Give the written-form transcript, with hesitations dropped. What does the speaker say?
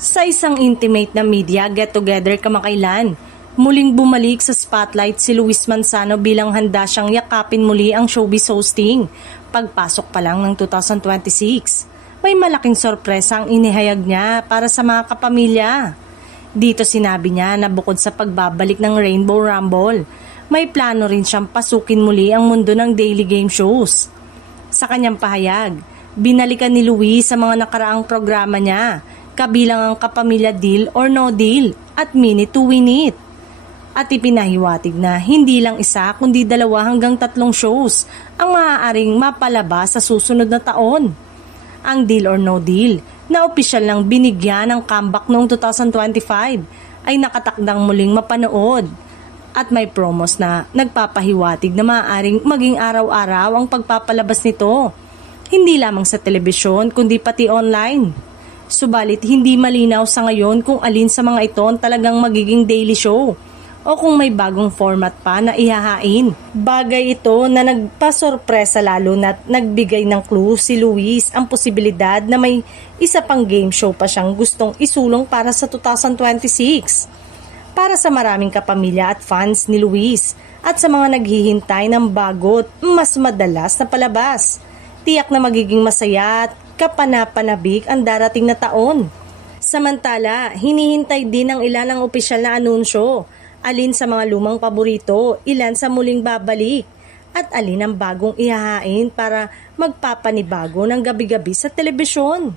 Sa isang intimate na media get-together kamakailan, muling bumalik sa spotlight si Luis Manzano bilang handa siyang yakapin muli ang showbiz hosting pagpasok pa lang ng 2026. May malaking sorpresa ang inihayag niya para sa mga kapamilya. Dito sinabi niya na bukod sa pagbabalik ng Rainbow Rumble, may plano rin siyang pasukin muli ang mundo ng daily game shows. Sa kanyang pahayag, binalikan ni Luis sa mga nakaraang programa niya, kabilang ang Kapamilya Deal or No Deal at Minute to Win It. At ipinahiwatig na hindi lang isa kundi 2 hanggang 3 shows ang maaaring mapalabas sa susunod na taon. Ang Deal or No Deal na opisyal lang binigyan ng comeback noong 2025 ay nakatakdang muling mapanood at may promos na nagpapahiwatig na maaaring maging araw-araw ang pagpapalabas nito, hindi lamang sa telebisyon kundi pati online. Subalit hindi malinaw sa ngayon kung alin sa mga ito ang talagang magiging daily show o kung may bagong format pa na ihahain. Bagay ito na nagpasorpresa lalo na't nagbigay ng clue si Luis ang posibilidad na may isa pang game show pa siyang gustong isulong para sa 2026. Para sa maraming kapamilya at fans ni Luis at sa mga naghihintay ng bago at mas madalas na palabas, tiyak na magiging masaya at kapanapanabik ang darating na taon. Samantala, hinihintay din ng ilan ang opisyal na anunsyo, alin sa mga lumang paborito, ilan sa muling babalik, at alin ang bagong ihahain para magpapanibago ng gabi-gabi sa telebisyon.